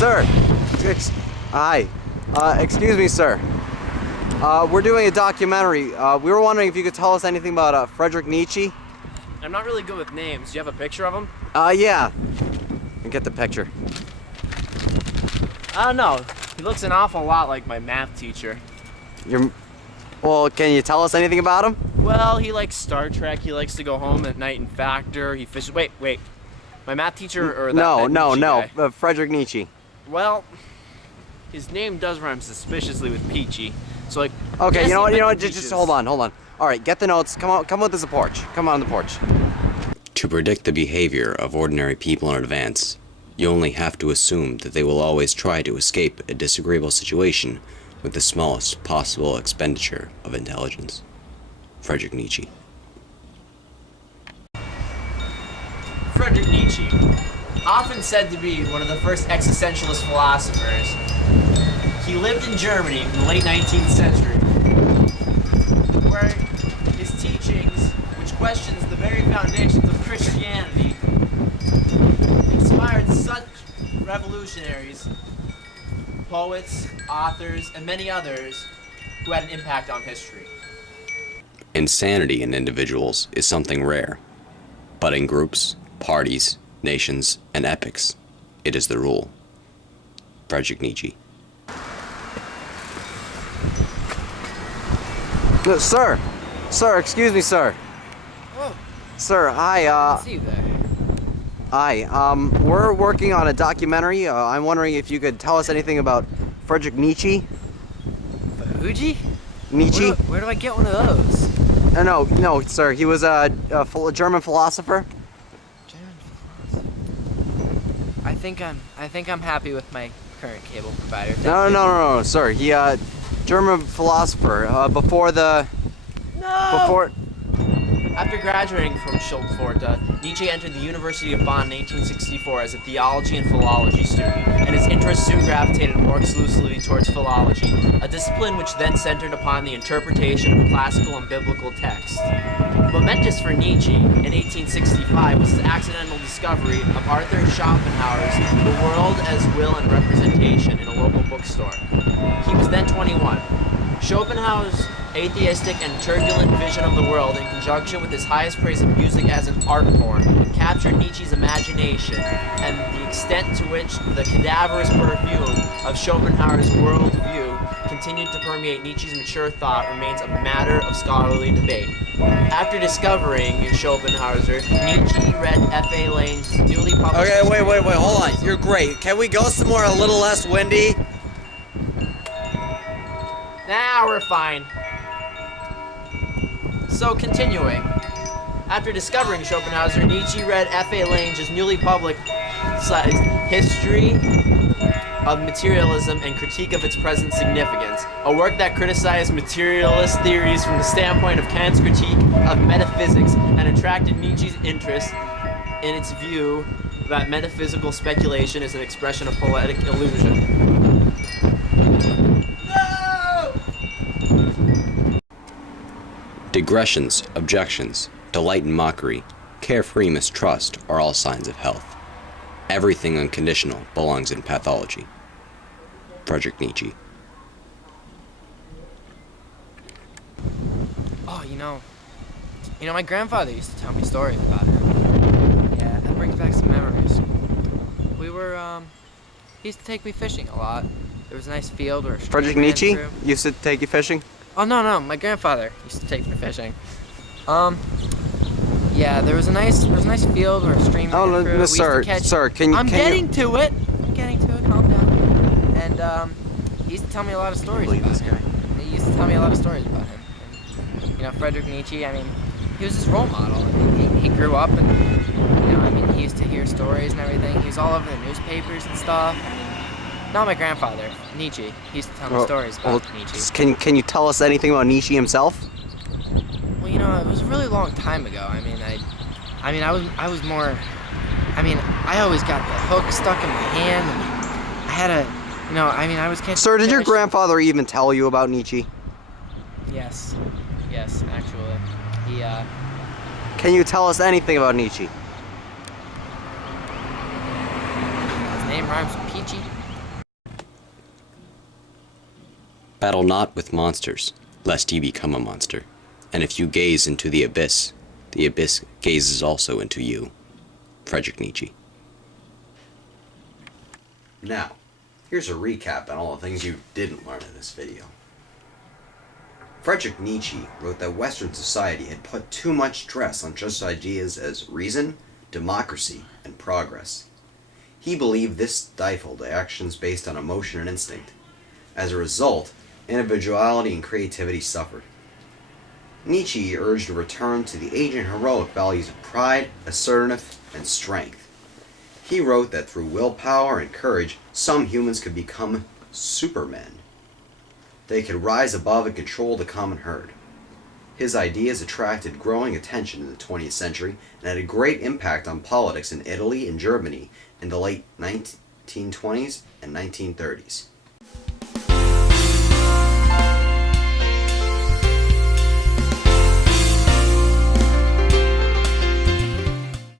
Sir! Hi. Excuse me, sir. We're doing a documentary. We were wondering if you could tell us anything about Friedrich Nietzsche. I'm not really good with names. Do you have a picture of him? Yeah. Get the picture. I don't know. He looks an awful lot like my math teacher. Well, can you tell us anything about him? Well, he likes Star Trek. He likes to go home at night and factor. He fishes. Wait. My math teacher or that No. Friedrich Nietzsche. Well, his name does rhyme suspiciously with peachy. So like. Okay, you know what? Just hold on. All right, get the notes. Come with us a porch. Come on the porch. To predict the behavior of ordinary people in advance, you only have to assume that they will always try to escape a disagreeable situation with the smallest possible expenditure of intelligence. Friedrich Nietzsche. Friedrich Nietzsche, often said to be one of the first existentialist philosophers, he lived in Germany in the late 19th century, where his teachings, which questions the very foundations of Christianity, inspired such revolutionaries, poets, authors, and many others who had an impact on history. Insanity in individuals is something rare, but in groups, parties, nations, and epochs, it is the rule. Friedrich Nietzsche. Sir, excuse me, sir. Oh. Sir, hi, I see you there. Hi, we're working on a documentary. I'm wondering if you could tell us anything about Friedrich Nietzsche. Fuji? Nietzsche? Where do I get one of those? No, sir. He was a German philosopher. I think I'm happy with my current cable provider. No, sir. He German philosopher. After graduating from Schulpforta, Nietzsche entered the University of Bonn in 1864 as a theology and philology student, and his interests soon gravitated more exclusively towards philology, a discipline which then centered upon the interpretation of classical and biblical texts. Momentous for Nietzsche in 1865 was his accidental discovery of Arthur Schopenhauer's The World as Will and Representation in a local bookstore. He was then 21. Schopenhauer's atheistic and turbulent vision of the world, in conjunction with his highest praise of music as an art form, captured Nietzsche's imagination, and the extent to which the cadaverous perfume of Schopenhauer's worldview continued to permeate Nietzsche's mature thought remains a matter of scholarly debate. After discovering Schopenhauer, Nietzsche read F.A. Lane's newly published... Okay, wait, hold on. You're great. Can we go somewhere a little less windy? Nah, we're fine. So, continuing. After discovering Schopenhauer, Nietzsche read F.A. Lange's newly published History of Materialism and Critique of its Present Significance, a work that criticized materialist theories from the standpoint of Kant's critique of metaphysics and attracted Nietzsche's interest in its view that metaphysical speculation is an expression of poetic illusion. Digressions, objections, delight and mockery, carefree mistrust are all signs of health. Everything unconditional belongs in pathology. Friedrich Nietzsche. Oh, you know, my grandfather used to tell me stories about him. Yeah, that brings back some memories. He used to take me fishing a lot. There was a nice field where a stream Friedrich ran Nietzsche through. used to take you fishing? Oh, no, my grandfather used to take me fishing. Yeah, there was a nice field where a stream ran through. No, sir, can you... I'm getting to it, calm down. And, he used to tell me a lot of stories about him. And, you know, Friedrich Nietzsche, I mean, he was his role model. I mean, he grew up and, you know, I mean, he used to hear stories and everything. He was all over the newspapers and stuff. I mean, not my grandfather, Nietzsche. He used to tell me stories about Nietzsche. Can you tell us anything about Nietzsche himself? Well, you know, it was a really long time ago. I was more... I always got the hook stuck in my hand, and I had I was catching... Sir, did your fish. grandfather even tell you about Nietzsche? Yes, actually. He, Can you tell us anything about Nietzsche? His name rhymes with peachy. Battle not with monsters, lest ye become a monster. And if you gaze into the abyss gazes also into you. Friedrich Nietzsche. Now, here's a recap on all the things you didn't learn in this video. Friedrich Nietzsche wrote that Western society had put too much stress on such ideas as reason, democracy, and progress. He believed this stifled actions based on emotion and instinct. As a result, individuality and creativity suffered. Nietzsche urged a return to the ancient heroic values of pride, assertiveness, and strength. He wrote that through willpower and courage, some humans could become supermen. They could rise above and control the common herd. His ideas attracted growing attention in the 20th century and had a great impact on politics in Italy and Germany in the late 1920s and 1930s.